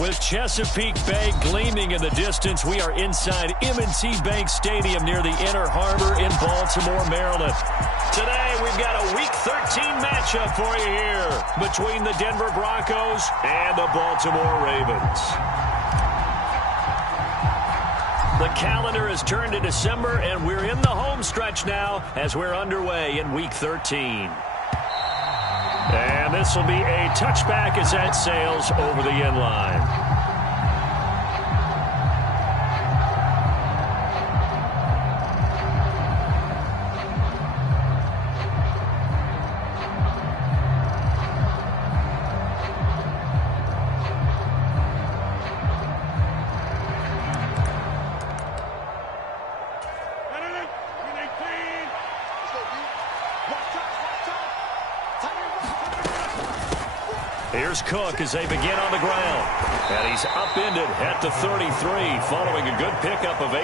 With Chesapeake Bay gleaming in the distance, we are inside M&T Bank Stadium near the Inner Harbor in Baltimore, Maryland. Today, we've got a Week 13 matchup for you here between the Denver Broncos and the Baltimore Ravens. The calendar has turned to December, and we're in the home stretch now as we're underway in Week 13. And this will be a touchback as that sails over the end line. Here's Cook as they begin on the ground. And he's upended at the 33 following a good pickup of 8.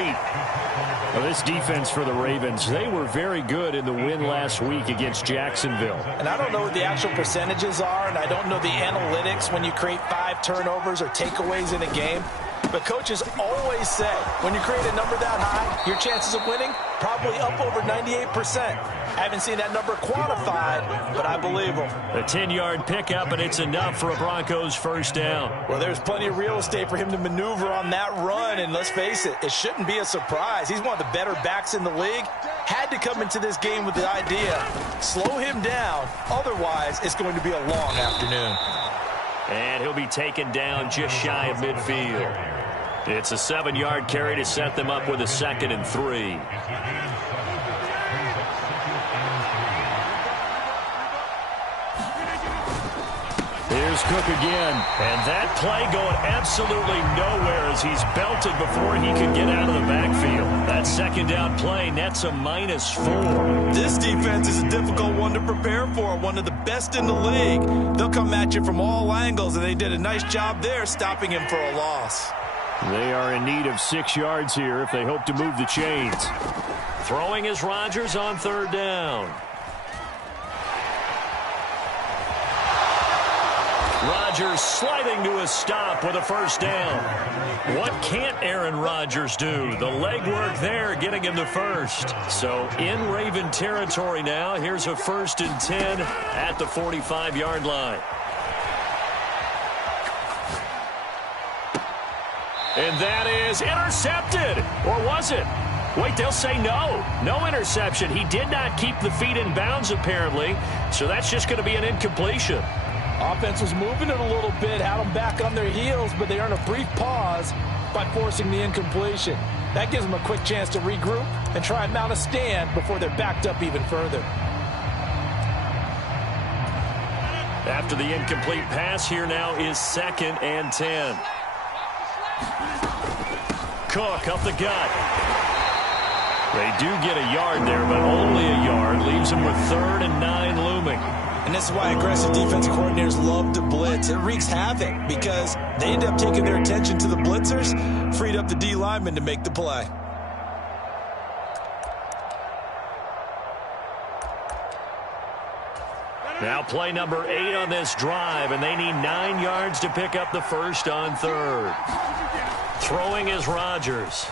Well, this defense for the Ravens, they were very good in the win last week against Jacksonville. And I don't know what the actual percentages are, and I don't know the analytics when you create 5 turnovers or takeaways in a game. But coaches always say, when you create a number that high, your chances of winning probably up over 98%. I haven't seen that number quantified, but I believe them. A 10-yard pickup, and it's enough for a Broncos first down. Well, there's plenty of real estate for him to maneuver on that run, and let's face it, it shouldn't be a surprise. He's one of the better backs in the league. Had to come into this game with the idea, slow him down, otherwise it's going to be a long afternoon. And he'll be taken down just shy of midfield. It's a 7-yard carry to set them up with a 2nd and 3. Here's Cook again. And that play going absolutely nowhere as he's belted before he could get out of the backfield. That 2nd down play nets a -4. This defense is a difficult one to prepare for, one of the best in the league. They'll come at you from all angles, and they did a nice job there stopping him for a loss. They are in need of 6 yards here if they hope to move the chains. Throwing is Rodgers on 3rd down. Rodgers sliding to a stop with a 1st down. What can't Aaron Rodgers do? The legwork there getting him the 1st. So in Raven territory now, here's a 1st and 10 at the 45-yard line. And that is intercepted. Or was it? Wait, they'll say no. No interception. He did not keep the feet in bounds, apparently. So that's just going to be an incompletion. Offense was moving it a little bit, had them back on their heels, but they earned a brief pause by forcing the incompletion. That gives them a quick chance to regroup and try and mount a stand before they're backed up even further. After the incomplete pass, here now is 2nd and 10. Cook up the gut. They do get a yard there, but only a yard. Leaves them with 3rd and 9 looming. And this is why aggressive defensive coordinators love to blitz. It wreaks havoc because they end up taking their attention to the blitzers, freed up the D lineman to make the play. Now play number 8 on this drive, and they need 9 yards to pick up the 1st on 3rd. Throwing is Rodgers.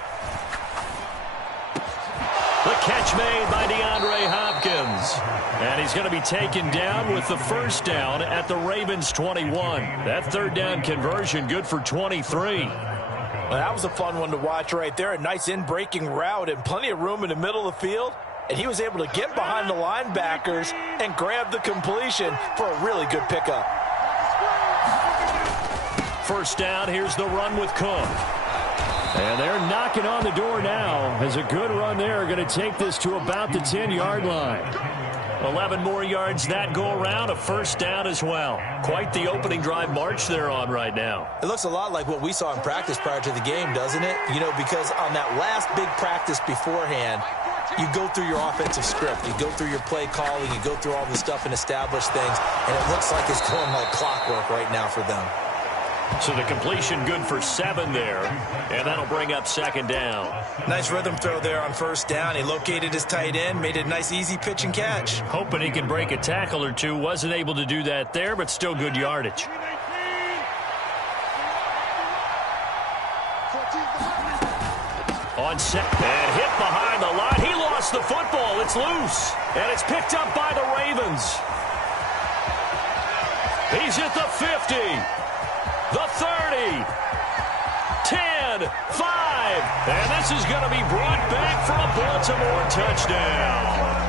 The catch made by DeAndre Hopkins. And he's going to be taken down with the 1st down at the Ravens 21. That 3rd down conversion good for 23. Well, that was a fun one to watch right there. A nice in-breaking route and plenty of room in the middle of the field. And he was able to get behind the linebackers and grab the completion for a really good pickup. 1st down, here's the run with Cook. And they're knocking on the door now as a good run there. Going to take this to about the 10-yard line. 11 more yards that go around, a 1st down as well. Quite the opening drive march they're on right now. It looks a lot like what we saw in practice prior to the game, doesn't it? You know, because on that last big practice beforehand, you go through your offensive script. You go through your play calling. You go through all the stuff and establish things. And it looks like it's going like clockwork right now for them. So the completion good for 7 there, and that'll bring up 2nd down. Nice rhythm throw there on 1st down. He located his tight end, made it a nice easy pitch and catch. Hoping he can break a tackle or two. Wasn't able to do that there, but still good yardage. on set. And hit behind the line. He lost the football. It's loose. And it's picked up by the Ravens. He's at the 50. The 30. 10. 5. And this is going to be brought back for a Baltimore touchdown.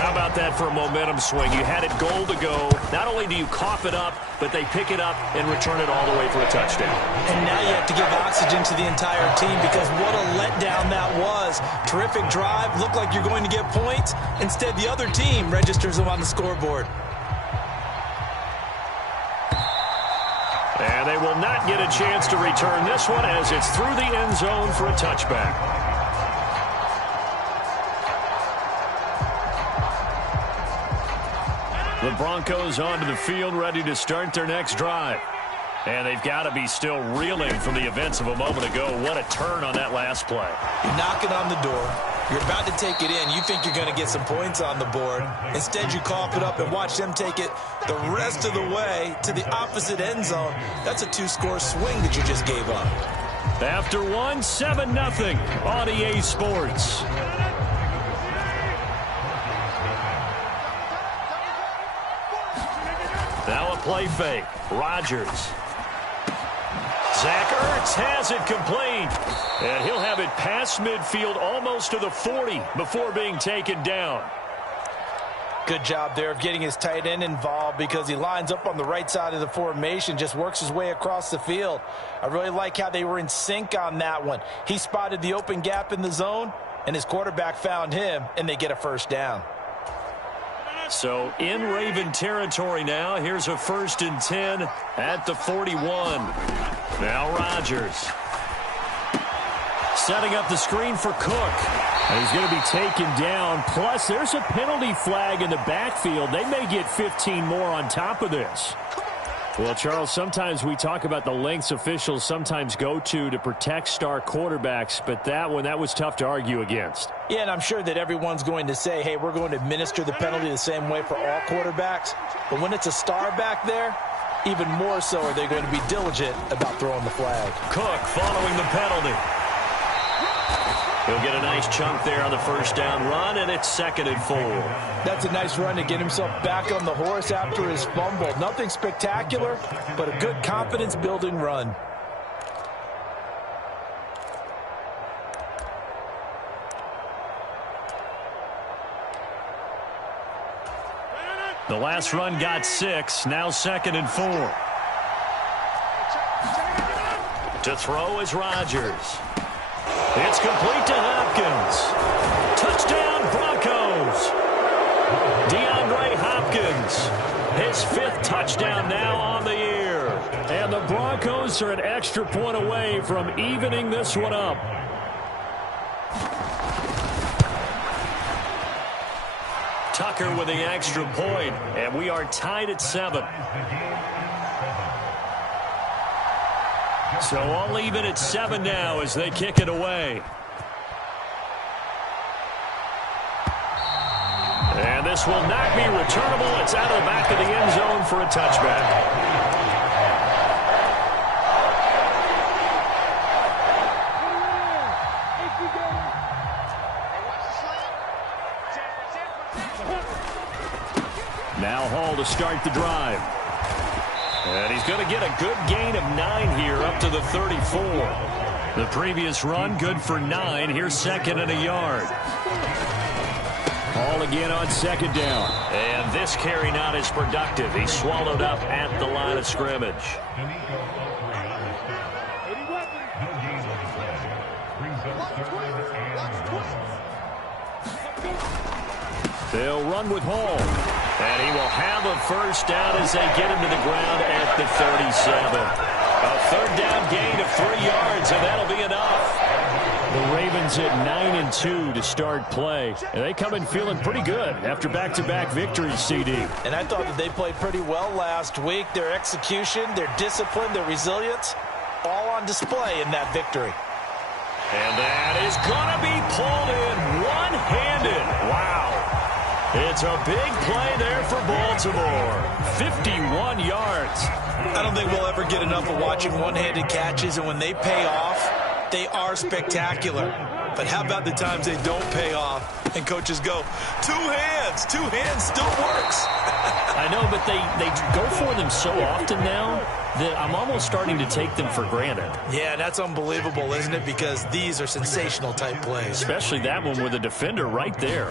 How about that for a momentum swing? You had it goal to go. Not only do you cough it up, but they pick it up and return it all the way for a touchdown. And now you have to give oxygen to the entire team because what a letdown that was. Terrific drive. Looked like you're going to get points. Instead, the other team registers them on the scoreboard. And they will not get a chance to return this one as it's through the end zone for a touchback. The Broncos onto the field, ready to start their next drive. And they've got to be still reeling from the events of a moment ago. What a turn on that last play. You're knocking on the door. You're about to take it in. You think you're going to get some points on the board. Instead, you cough it up and watch them take it the rest of the way to the opposite end zone. That's a two-score swing that you just gave up. After one, 7-0 on EA Sports. Now a play fake. Rodgers. Zach Ertz has it complete. And he'll have it past midfield almost to the 40 before being taken down. Good job there of getting his tight end involved because he lines up on the right side of the formation, just works his way across the field. I really like how they were in sync on that one. He spotted the open gap in the zone, and his quarterback found him, and they get a first down. So in Raven territory now. Here's a 1st and 10 at the 41. Now Rodgers. Setting up the screen for Cook. And he's going to be taken down. Plus, there's a penalty flag in the backfield. They may get 15 more on top of this. Well, Charles, sometimes we talk about the lengths officials sometimes go to protect star quarterbacks, but that was tough to argue against. Yeah, and I'm sure that everyone's going to say, hey, we're going to administer the penalty the same way for all quarterbacks. But when it's a star back there, even more so are they going to be diligent about throwing the flag. Cook following the penalty. He'll get a nice chunk there on the first down run, and it's 2nd and 4. That's a nice run to get himself back on the horse after his fumble. Nothing spectacular, but a good confidence-building run. The last run got 6, now 2nd and 4. To throw is Rodgers. It's complete to Hopkins. Touchdown, Broncos. DeAndre Hopkins. His 5th touchdown now on the year. And the Broncos are an extra point away from evening this one up. Tucker with the extra point, and we are tied at 7. So all even at 7 now as they kick it away. And this will not be returnable. It's out of the back of the end zone for a touchback. Now Hall to start the drive. And he's going to get a good gain of 9 here up to the 34. The previous run good for 9. Here's 2nd and a yard. Hall again on 2nd down. And this carry not as productive. He's swallowed up at the line of scrimmage. They'll run with Hall. And he will have a first down as they get him to the ground at the 37. A 3rd down gain of 3 yards, and that'll be enough. The Ravens at 9-2 to start play. And they come in feeling pretty good after back-to-back victories, CD. And I thought that they played pretty well last week. Their execution, their discipline, their resilience, all on display in that victory. And that is going to be pulled in one-handed. Wow. It's a big play there for Baltimore. 51 yards. I don't think we'll ever get enough of watching one-handed catches, and when they pay off, They are spectacular. But how about the times they don't pay off and coaches go, two hands still works. I know, but they go for them so often now that I'm almost starting to take them for granted. Yeah, that's unbelievable, isn't it? Because these are sensational type plays. Especially that one with a defender right there.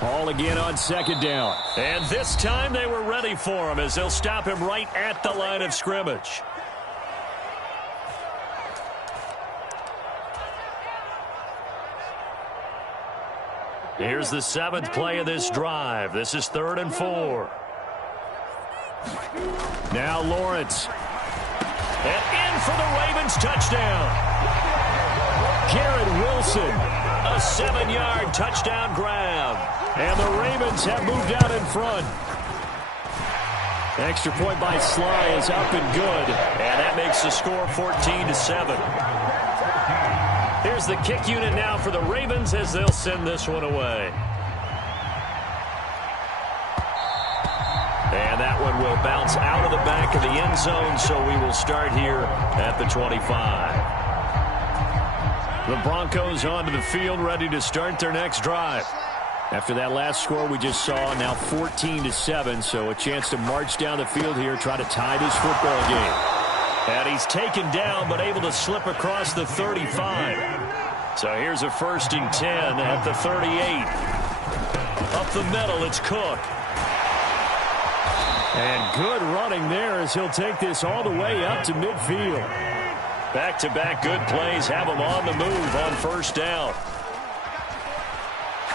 Ball again on second down. And this time they were ready for him as they'll stop him right at the line of scrimmage. Here's the 7th play of this drive. This is 3rd and 4. Now Lawrence. And in for the Ravens touchdown. Garrett Wilson. A 7-yard touchdown grab. And the Ravens have moved out in front. Extra point by Sly is up and good. And that makes the score 14-7. Here's the kick unit now for the Ravens as they'll send this one away. And that one will bounce out of the back of the end zone, so we will start here at the 25. The Broncos onto the field, ready to start their next drive. After that last score we just saw, now 14-7, so a chance to march down the field here, try to tie this football game. And he's taken down, but able to slip across the 35. So here's a 1st and 10 at the 38. Up the middle, it's Cook. And good running there as he'll take this all the way up to midfield. Back-to-back good plays have him on the move on 1st down.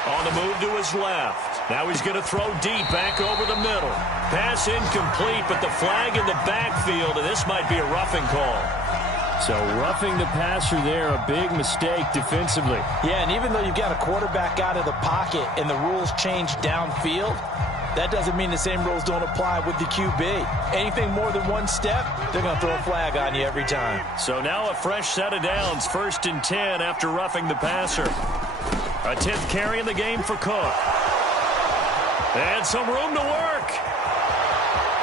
On the move to his left. Now he's going to throw deep back over the middle. Pass incomplete, but the flag in the backfield, and this might be a roughing call. So roughing the passer there, a big mistake defensively. Yeah, and even though you've got a quarterback out of the pocket and the rules change downfield, that doesn't mean the same rules don't apply with the QB. Anything more than one step, they're going to throw a flag on you every time. So now a fresh set of downs, 1st and 10 after roughing the passer. A 10th carry in the game for Cook. And some room to work.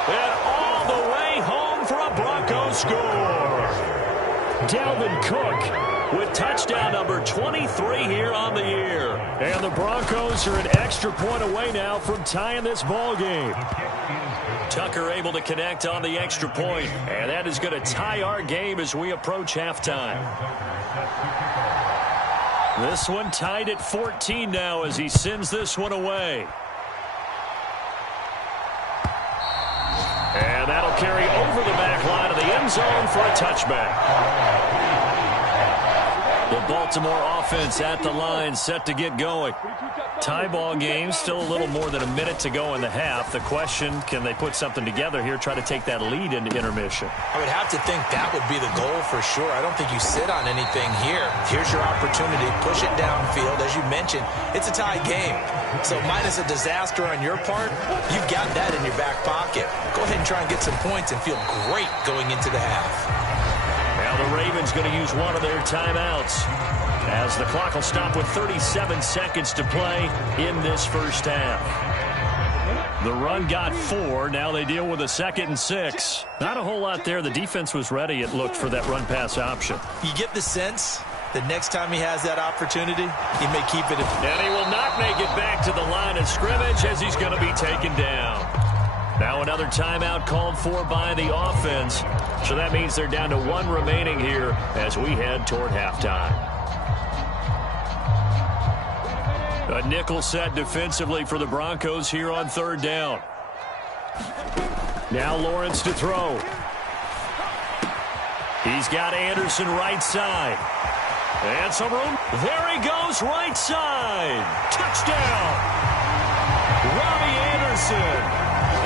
And all the way home for a Broncos score. Dalvin Cook with touchdown number 23 here on the year. And the Broncos are an extra point away now from tying this ball game. Tucker able to connect on the extra point. And that is going to tie our game as we approach halftime. This one tied at 14 now as he sends this one away. And that'll carry over the back line of the end zone for a touchback. The Baltimore offense at the line, set to get going. Tie ball game, still a little more than a minute to go in the half. The question, can they put something together here, try to take that lead into intermission? I would have to think that would be the goal for sure. I don't think you sit on anything here. Here's your opportunity. Push it downfield. As you mentioned, it's a tie game. So minus a disaster on your part, you've got that in your back pocket. Go ahead and try and get some points and feel great going into the half. Now the Ravens going to use one of their timeouts, as the clock will stop with 37 seconds to play in this first half. The run got 4. Now they deal with a 2nd and 6. Not a whole lot there. The defense was ready, it looked, for that run-pass option. You get the sense that next time he has that opportunity, he may keep it. And he will not make it back to the line of scrimmage as he's going to be taken down. Now another timeout called for by the offense. So that means they're down to 1 remaining here as we head toward halftime. A nickel set defensively for the Broncos here on 3rd down. Now Lawrence to throw. He's got Anderson right side. And some room. There he goes, right side. Touchdown. Robbie Anderson.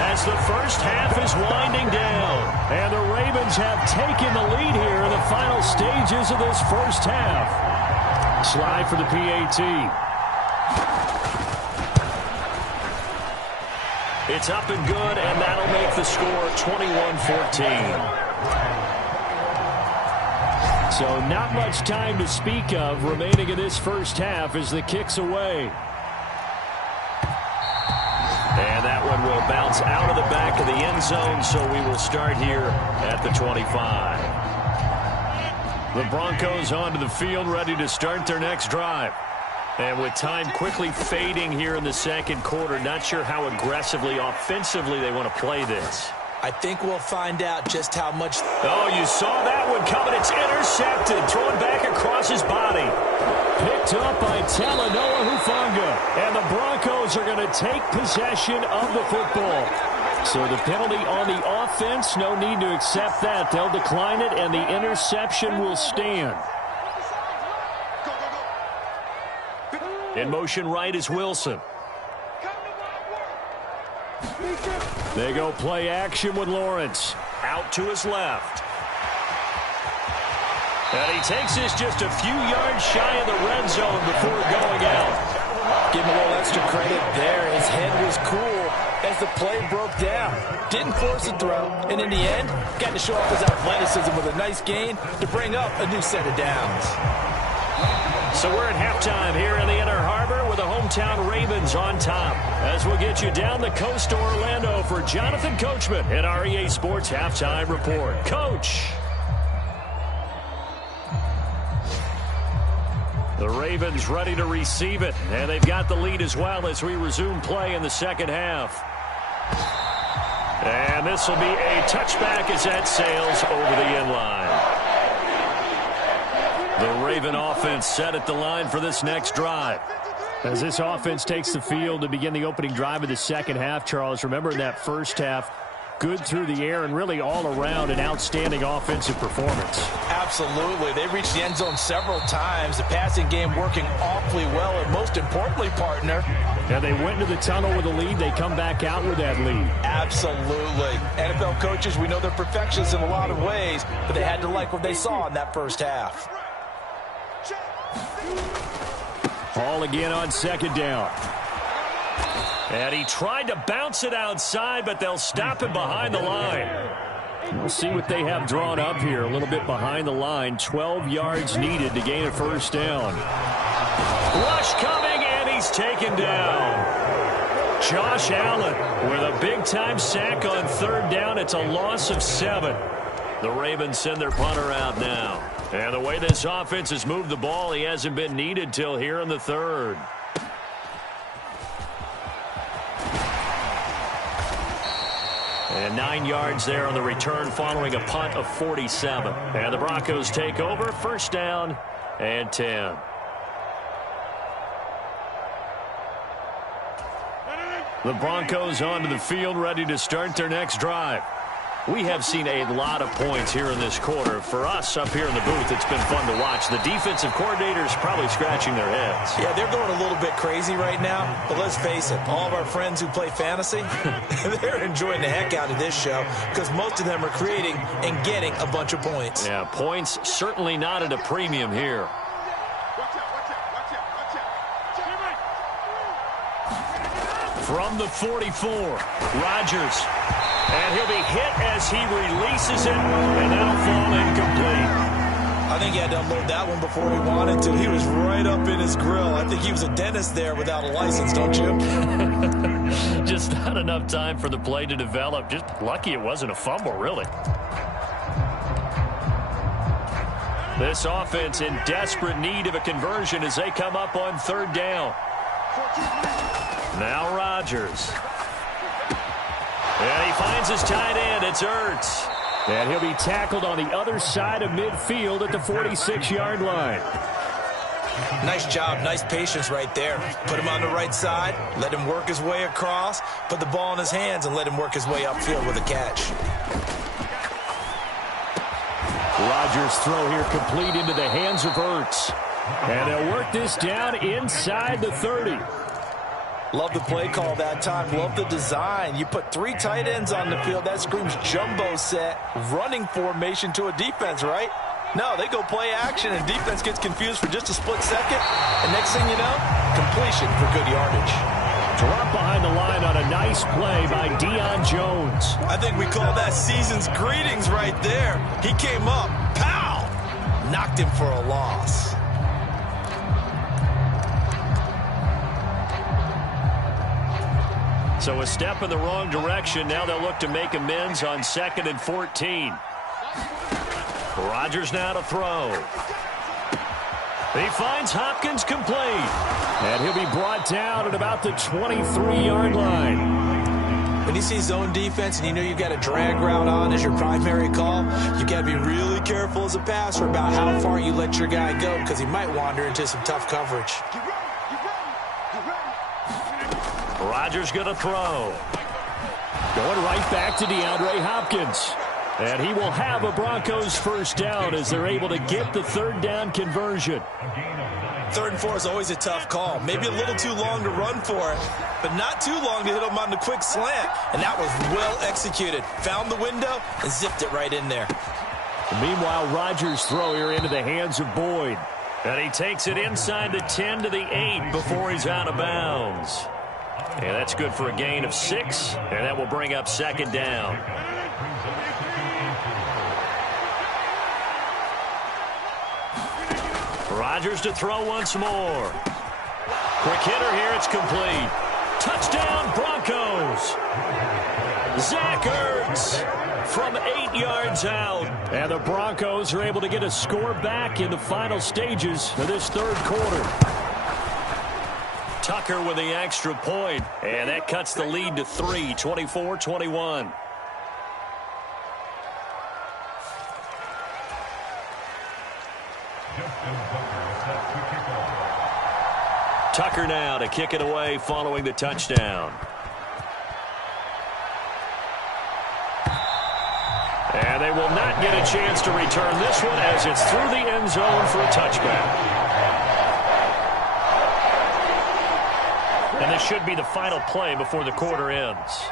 As the first half is winding down. And the Ravens have taken the lead here in the final stages of this first half. Slide for the PAT. It's up and good, and that'll make the score 21-14. So not much time to speak of remaining in this first half as the kick's away. And that one will bounce out of the back of the end zone, so we will start here at the 25. The Broncos onto the field, ready to start their next drive. And with time quickly fading here in the second quarter, not sure how aggressively, offensively they want to play this. I think we'll find out just how much. Oh, you saw that one coming. It's intercepted. Thrown back across his body. Picked up by Talanoa Hufanga. And the Broncos are going to take possession of the football. So the penalty on the offense, no need to accept that. They'll decline it, and the interception will stand. In motion right is Wilson. They go play action with Lawrence. Out to his left. And he takes this just a few yards shy of the red zone before going out. Give him a little extra credit there. His head was cool as the play broke down. Didn't force a throw. And in the end, got to show off his athleticism with a nice gain to bring up a new set of downs. So we're at halftime here in the Inner Harbor with the hometown Ravens on top. As we'll get you down the coast to Orlando for Jonathan Coachman at our EA Sports Halftime Report. Coach. The Ravens ready to receive it, and they've got the lead as well as we resume play in the second half. And this will be a touchback as that sails over the end line. The Raven offense set at the line for this next drive. As this offense takes the field to begin the opening drive of the second half, Charles, remember in that first half, good through the air and really all around an outstanding offensive performance. Absolutely. They reached the end zone several times. The passing game working awfully well, and most importantly, partner. And they went into the tunnel with a lead. They come back out with that lead. Absolutely. NFL coaches, we know they're perfectionists in a lot of ways, but they had to like what they saw in that first half. Hall again on second down. And he tried to bounce it outside, but they'll stop him behind the line. We'll see what they have drawn up here. A little bit behind the line. 12 yards needed to gain a first down. Rush coming, and he's taken down. Josh Allen with a big-time sack on third down. It's a loss of 7. The Ravens send their punter out now. And the way this offense has moved the ball, he hasn't been needed till here in the third. And 9 yards there on the return following a punt of 47. And the Broncos take over, first down and 10. The Broncos onto the field, ready to start their next drive. We have seen a lot of points here in this quarter. For us up here in the booth, it's been fun to watch. The defensive coordinators probably scratching their heads. Yeah, they're going a little bit crazy right now. But let's face it, all of our friends who play fantasy, they're enjoying the heck out of this show because most of them are creating and getting a bunch of points. Yeah, points certainly not at a premium here. From the 44, Rodgers. And he'll be hit as he releases it, and that'll fall incomplete. I think he had to unload that one before he wanted to. He was right up in his grill. I think he was a dentist there without a license, don't you? Just not enough time for the play to develop. Just lucky it wasn't a fumble, really. This offense in desperate need of a conversion as they come up on third down. Now Rodgers. And he finds his tight end. It's Ertz. And he'll be tackled on the other side of midfield at the 46-yard line. Nice job. Nice patience right there. Put him on the right side. Let him work his way across. Put the ball in his hands and let him work his way upfield with a catch. Rodgers' throw here complete into the hands of Ertz. And they'll work this down inside the 30. Love the play call that time. Love the design. You put 3 tight ends on the field. That screams jumbo set, running formation to a defense, right? No, they go play action, and defense gets confused for just a split second. And next thing you know, completion for good yardage. Drop behind the line on a nice play by Deion Jones. I think we call that season's greetings right there. He came up, pow! Knocked him for a loss. So a step in the wrong direction. Now they'll look to make amends on 2nd and 14. Rodgers now to throw. He finds Hopkins complete. And he'll be brought down at about the 23-yard line. When you see zone defense and you know you've got a drag route on as your primary call, you got to be really careful as a passer about how far you let your guy go because he might wander into some tough coverage. Rodgers going to throw. Going right back to DeAndre Hopkins. And he will have a Broncos first down as they're able to get the third down conversion. 3rd and 4 is always a tough call. Maybe a little too long to run for it, but not too long to hit him on the quick slant. And that was well executed. Found the window and zipped it right in there. Meanwhile, Rodgers' throw here into the hands of Boyd. And he takes it inside the 10 to the 8 before he's out of bounds. And that's good for a gain of 6, and that will bring up 2nd down. Rodgers to throw once more. Quick hitter here, it's complete. Touchdown, Broncos. Zach Ertz from 8 yards out. And the Broncos are able to get a score back in the final stages of this 3rd quarter. Tucker with the extra point, and that cuts the lead to 3, 24-21. Tucker now to kick it away following the touchdown. And they will not get a chance to return this one as it's through the end zone for a touchback. And this should be the final play before the quarter ends.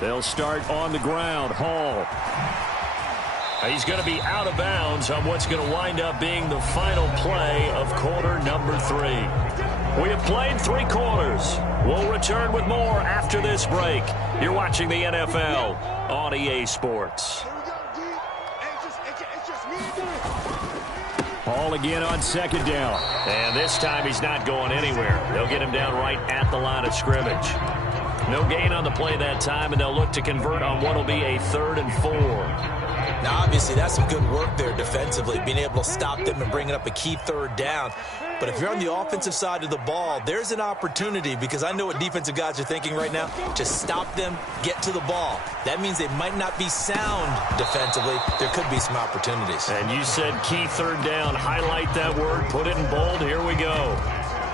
They'll start on the ground. Hall. He's going to be out of bounds on what's going to wind up being the final play of quarter number 3. We have played 3 quarters. We'll return with more after this break. You're watching the NFL on EA Sports. Hall again on 2nd down. And this time he's not going anywhere. They'll get him down right at the line of scrimmage. No gain on the play that time, and they'll look to convert on what will be a 3rd and 4. Now, obviously, that's some good work there defensively, being able to stop them and bringing up a key 3rd down. But if you're on the offensive side of the ball, there's an opportunity, because I know what defensive guys are thinking right now. Just stop them, get to the ball. That means they might not be sound defensively. There could be some opportunities. And you said key 3rd down. Highlight that word. Put it in bold. Here we go.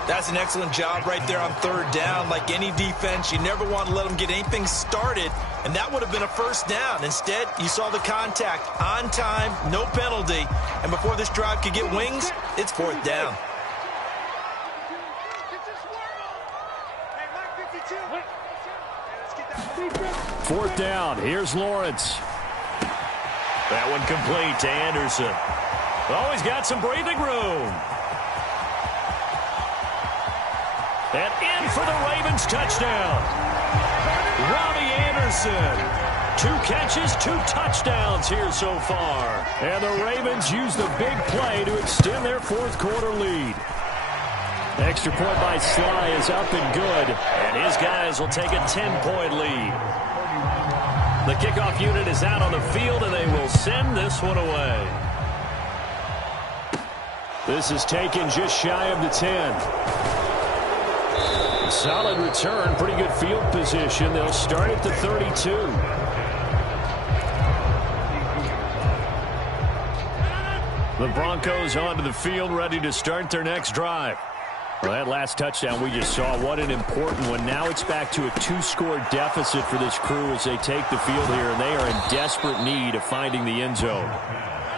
That's an excellent job right there on 3rd down. Like any defense, you never want to let them get anything started, and that would have been a first down. Instead, you saw the contact on time, no penalty, and before this drive could get wings, it's 4th down. Fourth down. Here's Lawrence. That one complete to Anderson. Oh, he's got some breathing room. And in for the Ravens touchdown. Robbie Anderson. 2 catches, 2 touchdowns here so far. And the Ravens use the big play to extend their 4th quarter lead. Extra point by Sly is up and good. And his guys will take a 10-point lead. The kickoff unit is out on the field, and they will send this one away. This is taken just shy of the 10. Solid return, pretty good field position. They'll start at the 32. The Broncos onto the field, ready to start their next drive. Well, that last touchdown we just saw, what an important one. Now it's back to a 2-score deficit for this crew as they take the field here, and they are in desperate need of finding the end zone.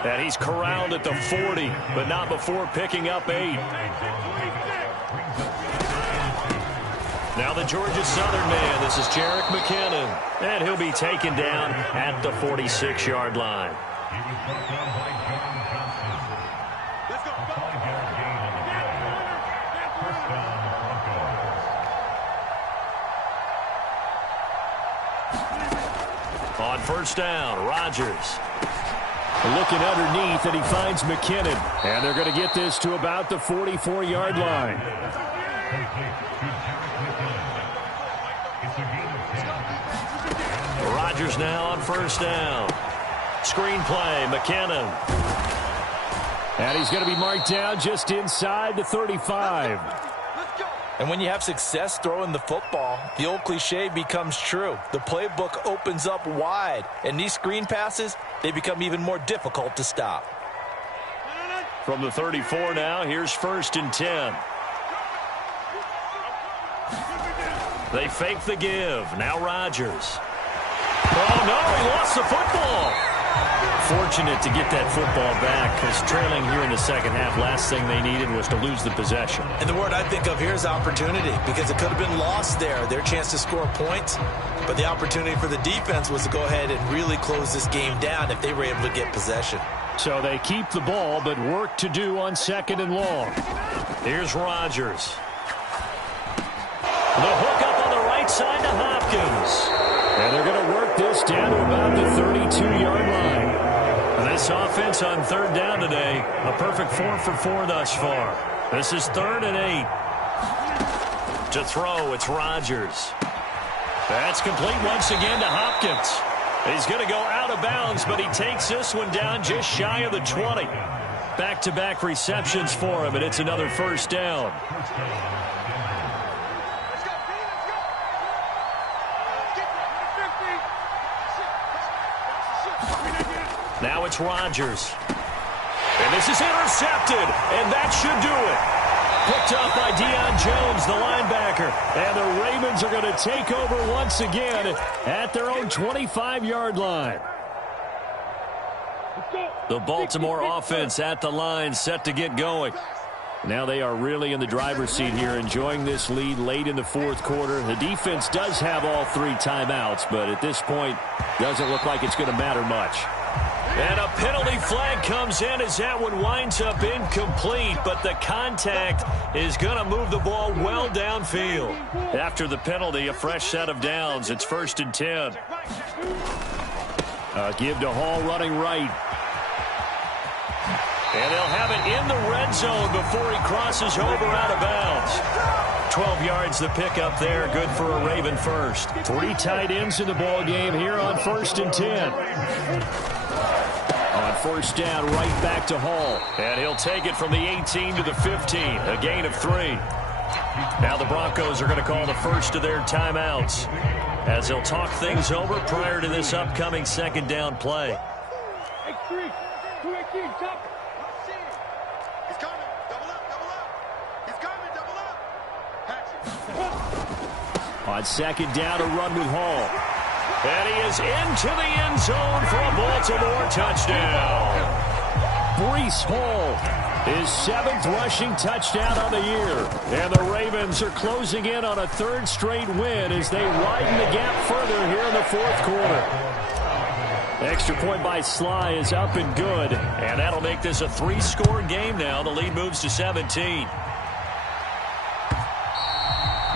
And he's corralled at the 40, but not before picking up 8. Now the Georgia Southern man, this is Jerick McKinnon, and he'll be taken down at the 46-yard line. On first down, Rodgers. Looking underneath, and he finds McKinnon. And they're going to get this to about the 44-yard line. Chargers now on first down. Screen play, McKinnon. And he's going to be marked down just inside the 35. And when you have success throwing the football, the old cliche becomes true. The playbook opens up wide, and these screen passes, they become even more difficult to stop. From the 34 now, here's 1st and 10. They fake the give. Now Rodgers. Oh, no, he lost the football. Fortunate to get that football back, because trailing here in the second half, last thing they needed was to lose the possession. And the word I think of here is opportunity, because it could have been lost there, their chance to score points. But the opportunity for the defense was to go ahead and really close this game down if they were able to get possession. So they keep the ball, but work to do on 2nd and long. Here's Rodgers. The hook up on the right side to Hopkins. And they're going to work this down to about the 32-yard line. And this offense on 3rd down today, a perfect 4 for 4 thus far. This is 3rd and 8. To throw, it's Rodgers. That's complete once again to Hopkins. He's going to go out of bounds, but he takes this one down just shy of the 20. Back-to-back receptions for him, and it's another 1st down. Now it's Rodgers. And this is intercepted, and that should do it. Picked up by Deion Jones, the linebacker. And the Ravens are going to take over once again at their own 25-yard line. The Baltimore offense at the line, set to get going. Now they are really in the driver's seat here, enjoying this lead late in the 4th quarter. The defense does have all 3 timeouts, but at this point, doesn't look like it's going to matter much. And a penalty flag comes in as that one winds up incomplete, but the contact is going to move the ball well downfield. After the penalty, a fresh set of downs. It's 1st and 10. Give to Hall running right. And they'll have it in the red zone before he crosses over out of bounds. 12 yards the pickup there, good for a Raven first. 3 tight ends in the ball game here on 1st and 10. On 1st down, right back to Hall. And he'll take it from the 18 to the 15, a gain of 3. Now the Broncos are going to call the first of their timeouts as they'll talk things over prior to this upcoming 2nd down play. On 2nd down, a run with Hall. And he is into the end zone for a Baltimore touchdown. Breece Hall, his 7th rushing touchdown on the year. And the Ravens are closing in on a 3rd straight win as they widen the gap further here in the 4th quarter. Extra point by Sly is up and good. And that'll make this a 3-score game now. The lead moves to 17.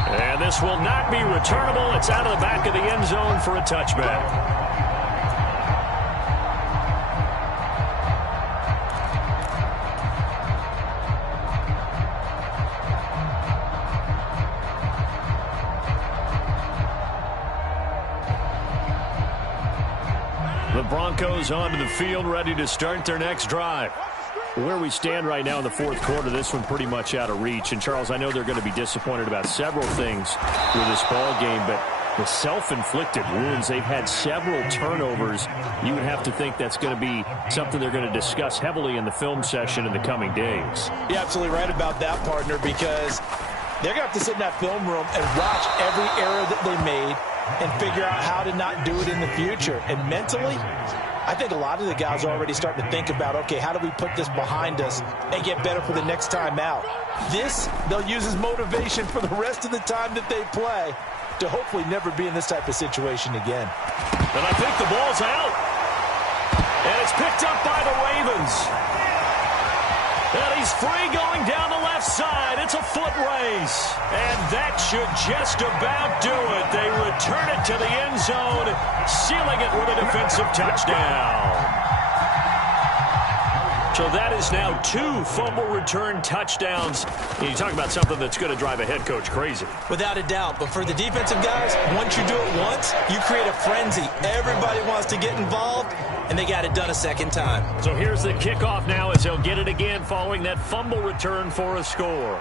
And this will not be returnable. It's out of the back of the end zone for a touchback. The Broncos onto the field, ready to start their next drive. Where we stand right now in the 4th quarter, this one pretty much out of reach. And, Charles, I know they're going to be disappointed about several things with this ball game, but the self-inflicted wounds, they've had several turnovers. You would have to think that's going to be something they're going to discuss heavily in the film session in the coming days. You're absolutely right about that, partner, because they're going to have to sit in that film room and watch every error that they made and figure out how to not do it in the future. And mentally, I think a lot of the guys are already starting to think about, okay, how do we put this behind us and get better for the next time out? This, they'll use as motivation for the rest of the time that they play to hopefully never be in this type of situation again. And I think the ball's out. And it's picked up by the Ravens. And he's free going down the left side. It's a foot race. And that should just about do it. They return it to the end zone, sealing it with a defensive touchdown. So that is now 2 fumble return touchdowns. And you talk about something that's going to drive a head coach crazy. Without a doubt. But for the defensive guys, once you do it once, you create a frenzy. Everybody wants to get involved, and they got it done a second time. So here's the kickoff now as they'll get it again following that fumble return for a score.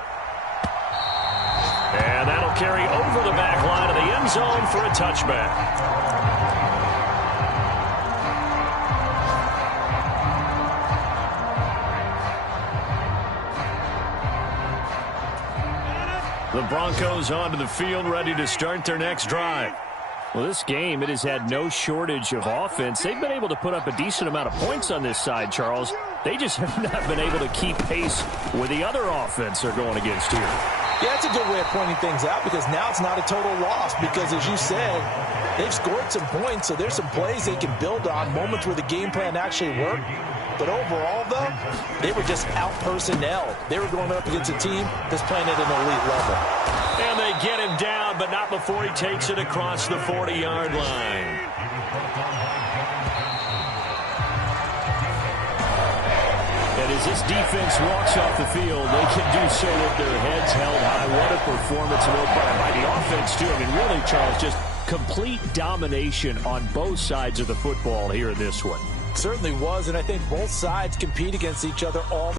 And that'll carry over the back line of the end zone for a touchback. The Broncos onto the field, ready to start their next drive. Well, this game, it has had no shortage of offense. They've been able to put up a decent amount of points on this side, Charles. They just have not been able to keep pace with the other offense they're going against here. Yeah, that's a good way of pointing things out because now it's not a total loss because, as you said, they've scored some points, so there's some plays they can build on, moments where the game plan actually worked. But overall, though, they were just out-personnel. They were going up against a team that's playing at an elite level. And they get him down, but not before he takes it across the 40-yard line. And as this defense walks off the field, they can do so with their heads held high. What a performance by the offense, too. I mean, really, Charles, just complete domination on both sides of the football here in this one. Certainly was, and I think both sides compete against each other all